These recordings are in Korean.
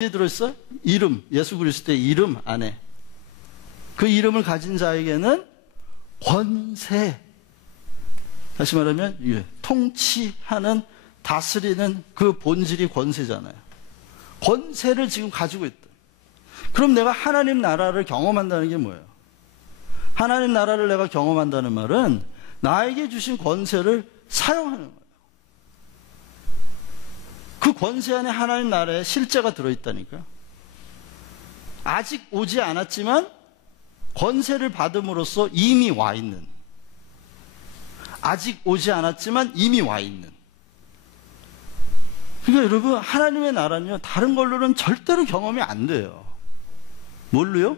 어디에 들어있어? 이름, 예수 그리스도의 이름 안에. 그 이름을 가진 자에게는 권세, 다시 말하면 통치하는, 다스리는 그 본질이 권세잖아요. 권세를 지금 가지고 있다. 그럼 내가 하나님 나라를 경험한다는 게 뭐예요? 하나님 나라를 내가 경험한다는 말은 나에게 주신 권세를 사용하는 거예요. 그 권세 안에 하나님 나라의 실제가 들어있다니까요. 아직 오지 않았지만 권세를 받음으로써 이미 와 있는, 아직 오지 않았지만 이미 와 있는. 그러니까 여러분, 하나님의 나라는요, 다른 걸로는 절대로 경험이 안 돼요. 뭘로요?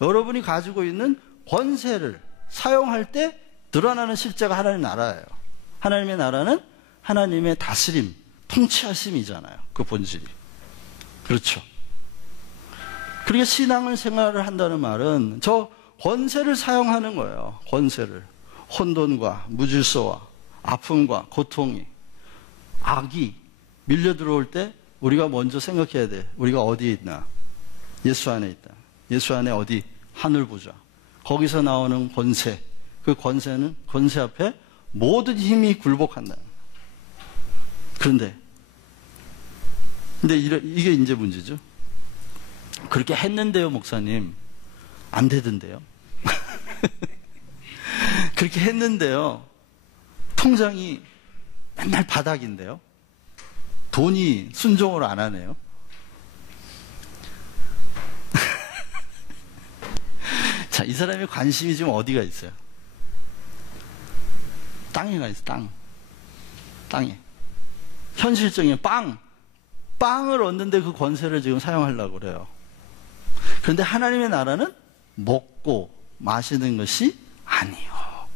여러분이 가지고 있는 권세를 사용할 때 드러나는 실제가 하나님의 나라예요. 하나님의 나라는 하나님의 다스림, 통치하심이잖아요. 그 본질이. 그렇죠. 그러니까 신앙을 생활을 한다는 말은 저 권세를 사용하는 거예요. 권세를. 혼돈과 무질서와 아픔과 고통이, 악이 밀려 들어올 때 우리가 먼저 생각해야 돼. 우리가 어디에 있나? 예수 안에 있다. 예수 안에 어디? 하늘 보좌. 거기서 나오는 권세. 그 권세는, 권세 앞에 모든 힘이 굴복한다. 그런데 이게 이제 문제죠. 그렇게 했는데요, 목사님. 안 되던데요. 그렇게 했는데요. 통장이 맨날 바닥인데요. 돈이 순종을 안 하네요. 자, 이 사람의 관심이 지금 어디가 있어요? 땅에 가 있어, 땅에. 현실적인 빵을 얻는데 그 권세를 지금 사용하려고 그래요. 그런데 하나님의 나라는 먹고 마시는 것이 아니요.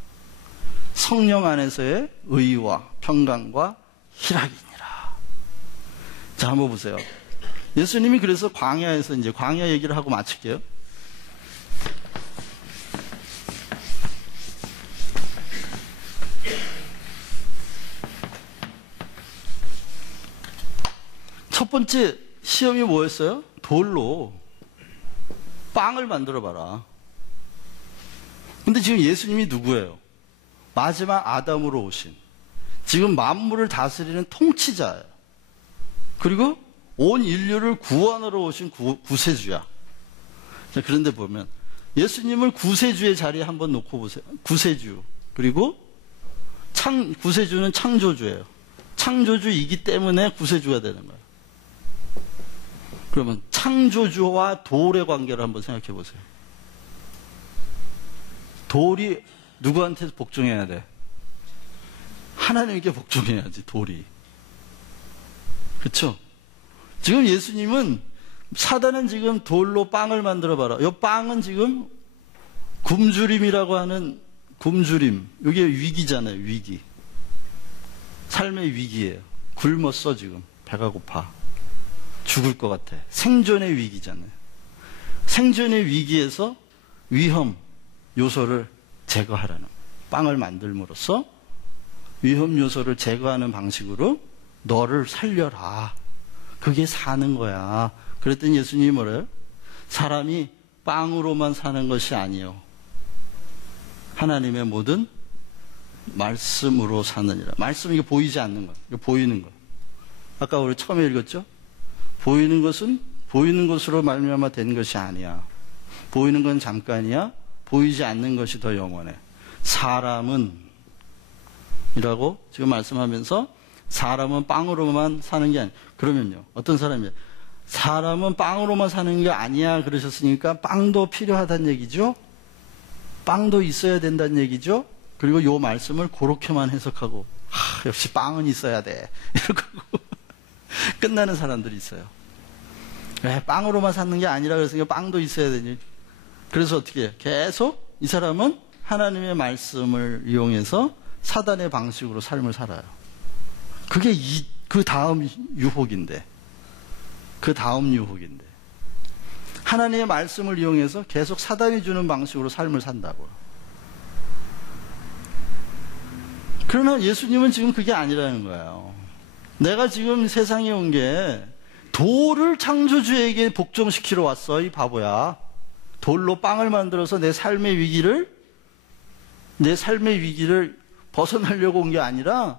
성령 안에서의 의와 평강과 희락이니라. 자, 한번 보세요. 예수님이 그래서 광야에서, 이제 광야 얘기를 하고 마칠게요. 첫 번째 시험이 뭐였어요? 돌로 빵을 만들어 봐라. 근데 지금 예수님이 누구예요? 마지막 아담으로 오신, 지금 만물을 다스리는 통치자예요. 그리고 온 인류를 구원하러 오신 구세주야. 자, 그런데 보면 예수님을 구세주의 자리에 한번 놓고 보세요. 구세주. 그리고 구세주는 창조주예요. 창조주이기 때문에 구세주가 되는 거예요. 그러면 창조주와 돌의 관계를 한번 생각해 보세요. 돌이 누구한테 복종해야 돼? 하나님께 복종해야지, 돌이. 그렇죠? 지금 예수님은, 사단은 지금 돌로 빵을 만들어 봐라. 이 빵은 지금 굶주림이라고 하는, 굶주림. 이게 위기잖아요, 위기. 삶의 위기예요. 굶었어, 지금. 배가 고파. 죽을 것 같아. 생존의 위기잖아요. 생존의 위기에서 위험 요소를 제거하라는, 빵을 만들므로써 위험 요소를 제거하는 방식으로 너를 살려라. 그게 사는 거야. 그랬더니 예수님이 뭐래요? 사람이 빵으로만 사는 것이 아니요, 하나님의 모든 말씀으로 사느니라. 말씀, 이게 보이지 않는 것, 이거 보이는 것. 아까 우리 처음에 읽었죠? 보이는 것은 보이는 것으로 말미암아 된 것이 아니야. 보이는 건 잠깐이야. 보이지 않는 것이 더 영원해. 사람은 이라고 지금 말씀하면서, 사람은 빵으로만 사는 게 아니야. 그러면요, 어떤 사람이에요? 사람은 빵으로만 사는 게 아니야 그러셨으니까 빵도 필요하다는 얘기죠. 빵도 있어야 된다는 얘기죠. 그리고 이 말씀을 그렇게만 해석하고, 역시 빵은 있어야 돼, 이러고 끝나는 사람들이 있어요. 왜 빵으로만 사는 게 아니라 그랬으니까 빵도 있어야 되니. 그래서 어떻게 해요? 계속 이 사람은 하나님의 말씀을 이용해서 사단의 방식으로 삶을 살아요. 그게 그 다음 유혹인데. 하나님의 말씀을 이용해서 계속 사단이 주는 방식으로 삶을 산다고요. 그러나 예수님은 지금 그게 아니라는 거예요. 내가 지금 세상에 온 게 돌을 창조주에게 복종시키러 왔어, 이 바보야. 돌로 빵을 만들어서 내 삶의 위기를 벗어나려고 온 게 아니라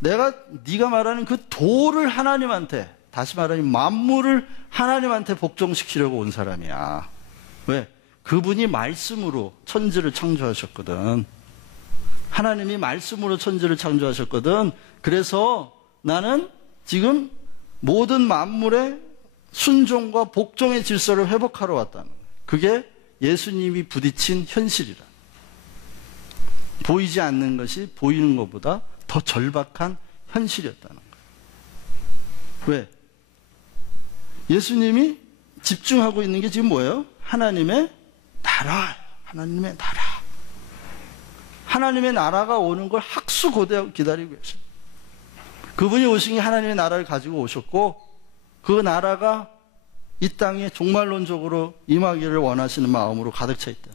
네가 말하는 그 돌을 하나님한테, 다시 말하면 만물을 하나님한테 복종시키려고 온 사람이야. 왜? 그분이 말씀으로 천지를 창조하셨거든. 하나님이 말씀으로 천지를 창조하셨거든. 그래서 나는 지금 모든 만물의 순종과 복종의 질서를 회복하러 왔다는 거예요. 그게 예수님이 부딪힌 현실이라. 보이지 않는 것이 보이는 것보다 더 절박한 현실이었다는 거예요. 왜? 예수님이 집중하고 있는 게 지금 뭐예요? 하나님의 나라. 하나님의 나라. 하나님의 나라가 오는 걸 학수고대하고 기다리고 계십니다. 그분이 오신 게 하나님의 나라를 가지고 오셨고, 그 나라가 이 땅에 종말론적으로 임하기를 원하시는 마음으로 가득 차 있다.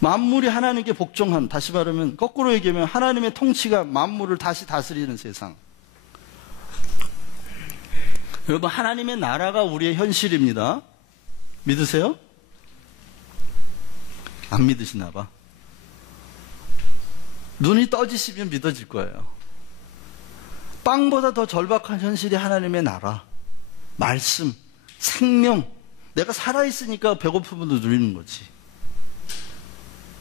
만물이 하나님께 복종한, 다시 말하면 거꾸로 얘기하면 하나님의 통치가 만물을 다시 다스리는 세상. 여러분, 하나님의 나라가 우리의 현실입니다. 믿으세요? 안 믿으시나 봐. 눈이 떠지시면 믿어질 거예요. 빵보다 더 절박한 현실이 하나님의 나라, 말씀, 생명. 내가 살아있으니까 배고픔도 누리는 거지.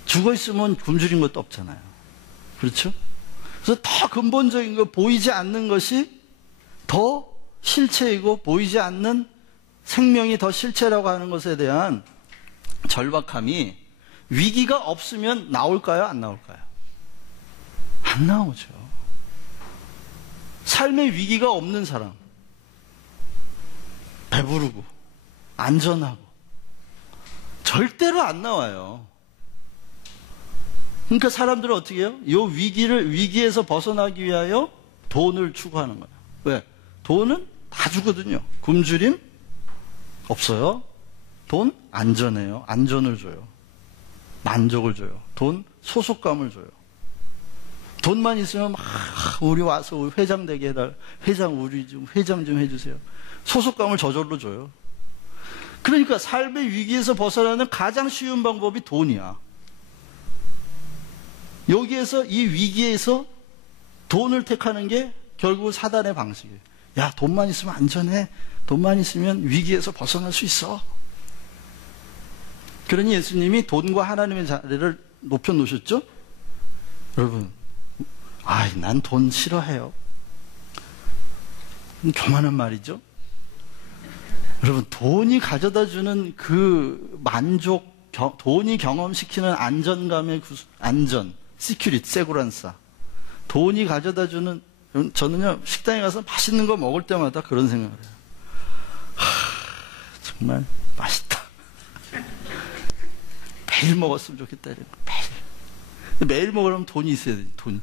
죽어있으면 굶주린 것도 없잖아요. 그렇죠? 그래서 더 근본적인 거, 보이지 않는 것이 더 실체이고, 보이지 않는 생명이 더 실체라고 하는 것에 대한 절박함이 위기가 없으면 나올까요? 안 나올까요? 안 나오죠. 삶의 위기가 없는 사람, 배부르고 안전하고 절대로 안 나와요. 그러니까 사람들은 어떻게 해요? 이 위기에서 벗어나기 위하여 돈을 추구하는 거예요. 왜? 돈은 다 주거든요. 굶주림 없어요. 돈 안전해요. 안전을 줘요. 만족을 줘요. 돈 소속감을 줘요. 돈만 있으면 막 우리 와서 회장 되게 해달, 회장 좀 해주세요. 소속감을 저절로 줘요. 그러니까 삶의 위기에서 벗어나는 가장 쉬운 방법이 돈이야. 여기에서, 이 위기에서 돈을 택하는 게 결국 사단의 방식이에요. 야, 돈만 있으면 안전해. 돈만 있으면 위기에서 벗어날 수 있어. 그러니 예수님이 돈과 하나님의 자리를 높여 놓으셨죠? 여러분, 난 돈 싫어해요. 교만한 말이죠. 여러분, 돈이 가져다 주는 그 만족, 돈이 경험시키는 안전감의 안전, 시큐리티, 세구란사. 돈이 가져다 주는, 저는요, 식당에 가서 맛있는 거 먹을 때마다 그런 생각을 해요. 정말 맛있다. 매일 먹었으면 좋겠다. 매일 먹으려면 돈이 있어야 돼, 돈이.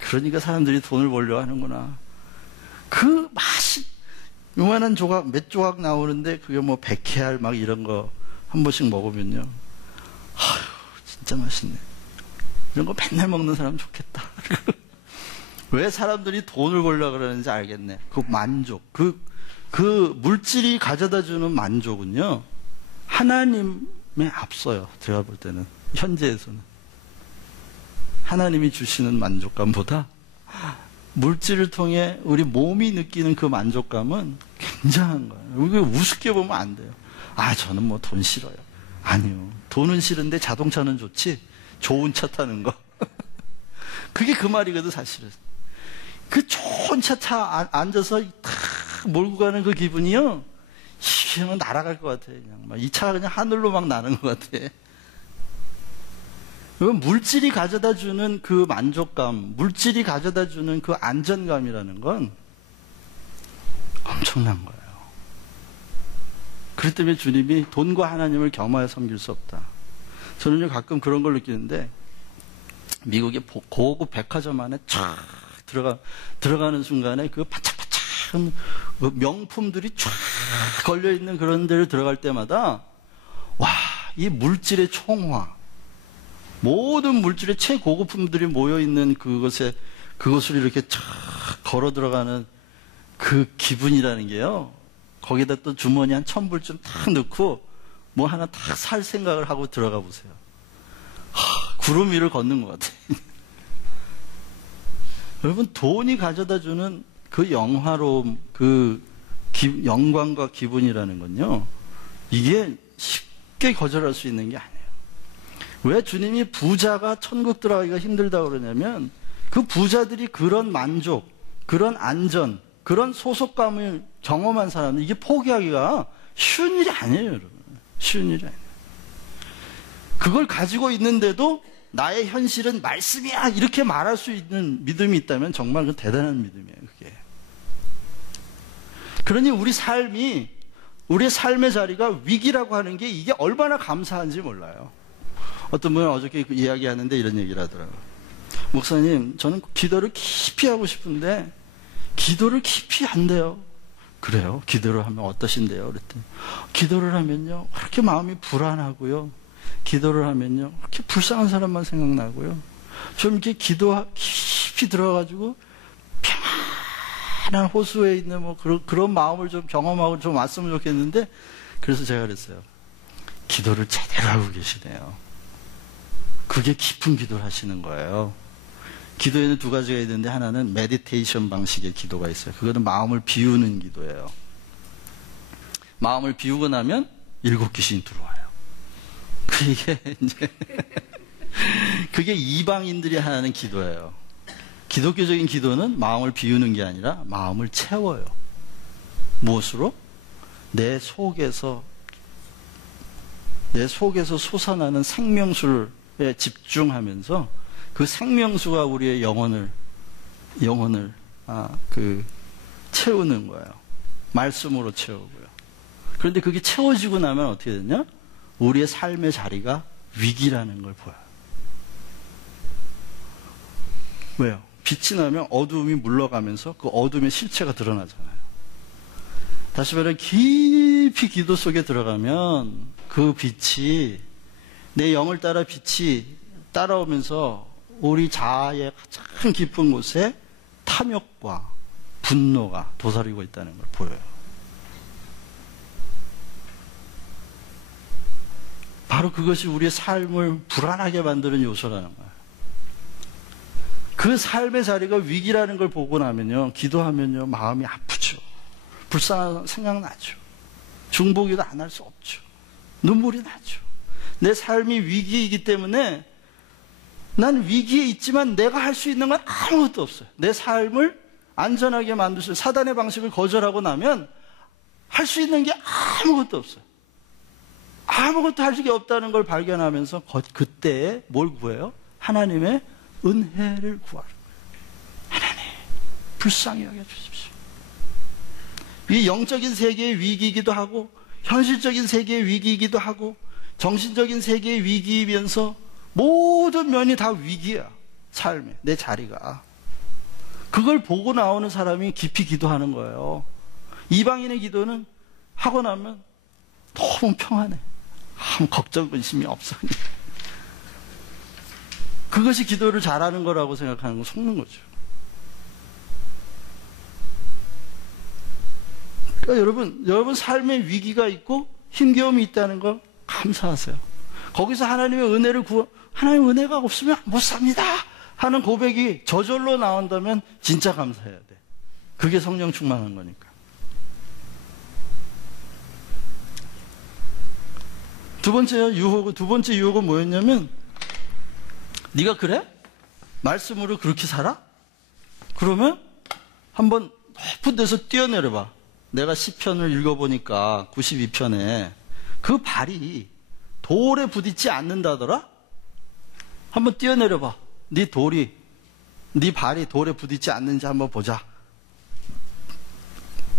그러니까 사람들이 돈을 벌려 하는구나. 그 맛이, 요만한 조각, 몇 조각 나오는데, 그게 뭐 100캐알 막 이런 거 한 번씩 먹으면요. 진짜 맛있네. 이런 거 맨날 먹는 사람 좋겠다. 왜 사람들이 돈을 벌려고 그러는지 알겠네. 그 만족, 그 물질이 가져다 주는 만족은요, 하나님에 앞서요. 제가 볼 때는. 현재에서는. 하나님이 주시는 만족감보다 물질을 통해 우리 몸이 느끼는 그 만족감은 굉장한 거예요. 이거 우습게 보면 안 돼요. 저는 뭐 돈 싫어요. 아니요. 돈은 싫은데 자동차는 좋지. 좋은 차 타는 거. 그게 그 말이거든, 사실은. 그 좋은 차 앉아서 탁 몰고 가는 그 기분이요. 그냥 날아갈 것 같아. 그냥 이 차가 그냥 하늘로 막 나는 것 같아. 물질이 가져다 주는 그 만족감, 물질이 가져다 주는 그 안전감이라는 건 엄청난 거예요. 그렇기 때문에 주님이 돈과 하나님을 겸하여 섬길 수 없다. 저는요, 가끔 그런 걸 느끼는데, 미국의 고급 백화점 안에 쫙 들어가는 순간에 그 바짝바짝한 명품들이 쫙 걸려있는 그런 데를 들어갈 때마다, 이 물질의 총화, 모든 물질의 최고급품들이 모여있는 그것을 이렇게 쫙 걸어 들어가는 그 기분이라는 게요, 거기다 또 주머니 한 1,000불 딱 넣고 뭐 하나 딱 살 생각을 하고 들어가 보세요. 구름 위를 걷는 것 같아요. 여러분, 돈이 가져다 주는 그 영화로움, 그 영광과 기분이라는 건요, 이게 쉽게 거절할 수 있는 게 아니에요. 왜 주님이 부자가 천국 들어가기가 힘들다고 그러냐면, 그 부자들이 그런 만족, 그런 안전, 그런 소속감을 경험한 사람들, 이게 포기하기가 쉬운 일이 아니에요, 여러분. 쉬운 일이 아니에요. 그걸 가지고 있는데도 나의 현실은 말씀이야, 이렇게 말할 수 있는 믿음이 있다면 정말 그 대단한 믿음이에요, 그게. 그러니 우리 삶이, 우리의 삶의 자리가 위기라고 하는 게 이게 얼마나 감사한지 몰라요. 어떤 분은 어저께 이야기하는데 이런 얘기를 하더라고요. 목사님, 저는 기도를 깊이 하고 싶은데 기도를 깊이 안 돼요. 그래요? 기도를 하면 어떠신데요? 그랬더니 기도를 하면요, 그렇게 마음이 불안하고요, 기도를 하면요, 그렇게 불쌍한 사람만 생각나고요, 좀 이렇게 기도 깊이 들어가지고 평안한 호수에 있는 뭐 그런 마음을 좀 경험하고 좀 왔으면 좋겠는데, 그래서 제가 그랬어요. 기도를 제대로 하고 계시네요. 그게 깊은 기도를 하시는 거예요. 기도에는 두 가지가 있는데, 하나는 메디테이션 방식의 기도가 있어요. 그거는 마음을 비우는 기도예요. 마음을 비우고 나면 7 귀신이 들어와요. 그게 이제 그게 이방인들이 하는 기도예요. 기독교적인 기도는 마음을 비우는 게 아니라 마음을 채워요. 무엇으로? 내 속에서 솟아나는 생명수에 집중하면서 그 생명수가 우리의 영혼을 채우는 거예요. 말씀으로 채우고요. 그런데 그게 채워지고 나면 어떻게 되냐? 우리의 삶의 자리가 위기라는 걸 보여요. 왜요? 빛이 나면 어두움이 물러가면서 그 어둠의 실체가 드러나잖아요. 다시 말해, 깊이 기도 속에 들어가면 그 빛이, 내 영을 따라 빛이 따라오면서 우리 자아의 가장 깊은 곳에 탐욕과 분노가 도사리고 있다는 걸 보여요. 바로 그것이 우리의 삶을 불안하게 만드는 요소라는 거예요. 그 삶의 자리가 위기라는 걸 보고 나면요, 기도하면요, 마음이 아프죠. 불쌍한 생각 나죠. 중보기도 안 할 수 없죠. 눈물이 나죠. 내 삶이 위기이기 때문에 난 위기에 있지만 내가 할 수 있는 건 아무것도 없어요. 내 삶을 안전하게 만들 수 있어요. 사단의 방식을 거절하고 나면 할 수 있는 게 아무것도 없어요. 아무것도 할 게 없다는 걸 발견하면서 그때에 뭘 구해요? 하나님의 은혜를 구하는 거예요. 하나님, 불쌍히 여겨주십시오. 이 영적인 세계의 위기이기도 하고, 현실적인 세계의 위기이기도 하고, 정신적인 세계의 위기이면서 모든 면이 다 위기야. 삶에, 내 자리가. 그걸 보고 나오는 사람이 깊이 기도하는 거예요. 이방인의 기도는 하고 나면 너무 평안해. 아무 걱정, 근심이 없어. 그것이 기도를 잘하는 거라고 생각하는 건 속는 거죠. 그러니까 여러분 삶에 위기가 있고 힘겨움이 있다는 걸 감사하세요. 거기서 하나님의 은혜를 하나님의 은혜가 없으면 못 삽니다 하는 고백이 저절로 나온다면 진짜 감사해야 돼. 그게 성령 충만한 거니까. 두 번째 유혹은 뭐였냐면, 네가 그래? 말씀으로 그렇게 살아? 그러면 한번 높은 데서 뛰어내려봐. 내가 시편을 읽어보니까 92편에 그 발이 돌에 부딪지 않는다더라? 한번 뛰어내려봐. 네 발이 돌에 부딪지 않는지 한번 보자.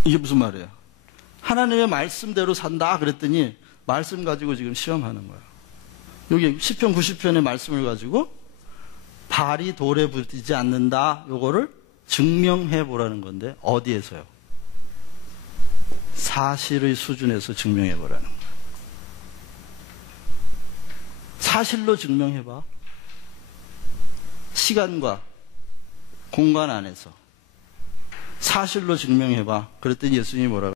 이게 무슨 말이에요? 하나님의 말씀대로 산다 그랬더니 말씀 가지고 지금 시험하는 거예요. 여기 시편 90편의 말씀을 가지고 발이 돌에 부딪지 않는다, 요거를 증명해 보라는 건데, 어디에서요? 사실의 수준에서 증명해 보라는 거예요. 사실로 증명해 봐. 시간과 공간 안에서 사실로 증명해봐. 그랬더니 예수님이 뭐라고?